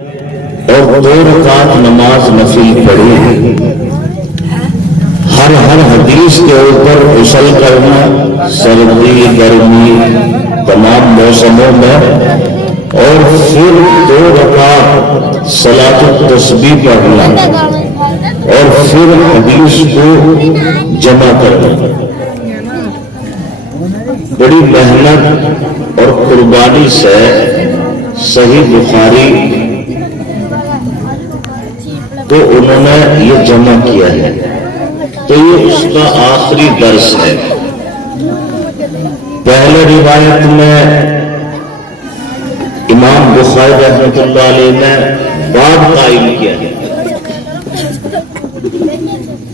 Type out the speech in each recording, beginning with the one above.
اور 2 رکعت نماز نفل پڑھی، ہر حدیث کے اوپر غسل کرنا سردی گرمی تمام موسموں میں، اور پھر 2 رکعت صلاۃ التسبیح پڑھنا، اور پھر حدیث کو جمع کرنا۔ بڑی محنت اور قربانی سے صحیح بخاری تو انہوں نے یہ جمع کیا ہے، تو یہ اس کا آخری درس ہے۔ پہلے روایت میں امام بخاری رحمۃ اللہ علیہ نے باب قائم کیا ہے۔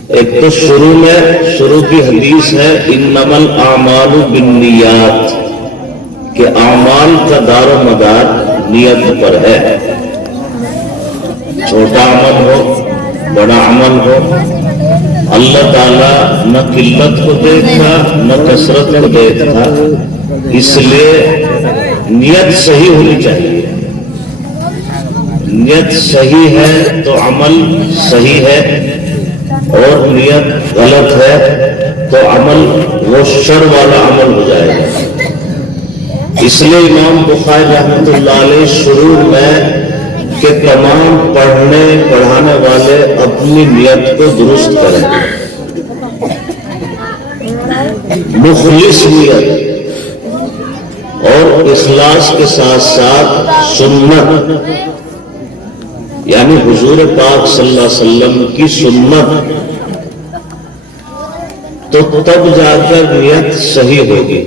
ایک تو شروع کی حدیث ہے انما الاعمال بالنیات، کہ اعمال کا دار و مدار نیت پر ہے، چھوٹا عمل ہو بڑا عمل ہو، اللہ تعالیٰ نہ قلت کو دیکھا نہ کثرت کو دیکھا، اس لیے نیت صحیح ہونی چاہیے۔ نیت صحیح ہے تو عمل صحیح ہے، اور نیت غلط ہے تو عمل وہ شر والا عمل ہو جائے گا۔ اس لیے امام بخاری رحمۃ اللہ علیہ شروع میں کہ تمام پڑھنے پڑھانے والے اپنی نیت کو درست کریں، مخلص نیت اور اخلاص کے ساتھ ساتھ سنت، یعنی حضور پاک صلی اللہ علیہ وسلم کی سنت، تو تب جا کر نیت صحیح ہوگی۔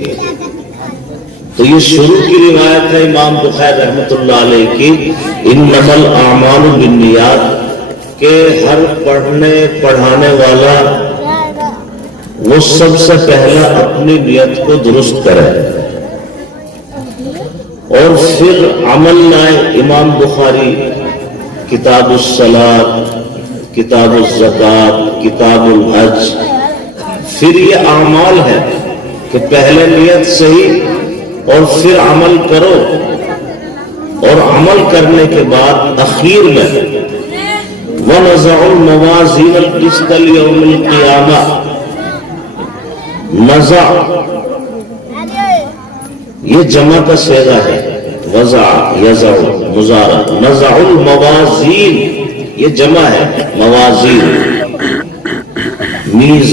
تو یہ شروع کی روایت ہے امام بخاری رحمۃ اللہ علیہ کی انما الاعمال بالنیات، کہ ہر پڑھنے پڑھانے والا وہ سب سے پہلا اپنی نیت کو درست کرے اور پھر عمل لائے۔ امام بخاری کتاب الصلاۃ، کتاب الزکوٰۃ، کتاب الحج، پھر یہ اعمال ہے کہ پہلے نیت صحیح اور پھر عمل کرو، اور عمل کرنے کے بعد اخیر میں وَنَزَعُ الْمَوَازِينَ الْقِسْطَ لِيَوْمِ الْقِيَامَةِ، نزع یہ جمع کا صیغہ ہے، وضع یضع مضارع، نزع الموازین یہ جمع ہے، موازین میزان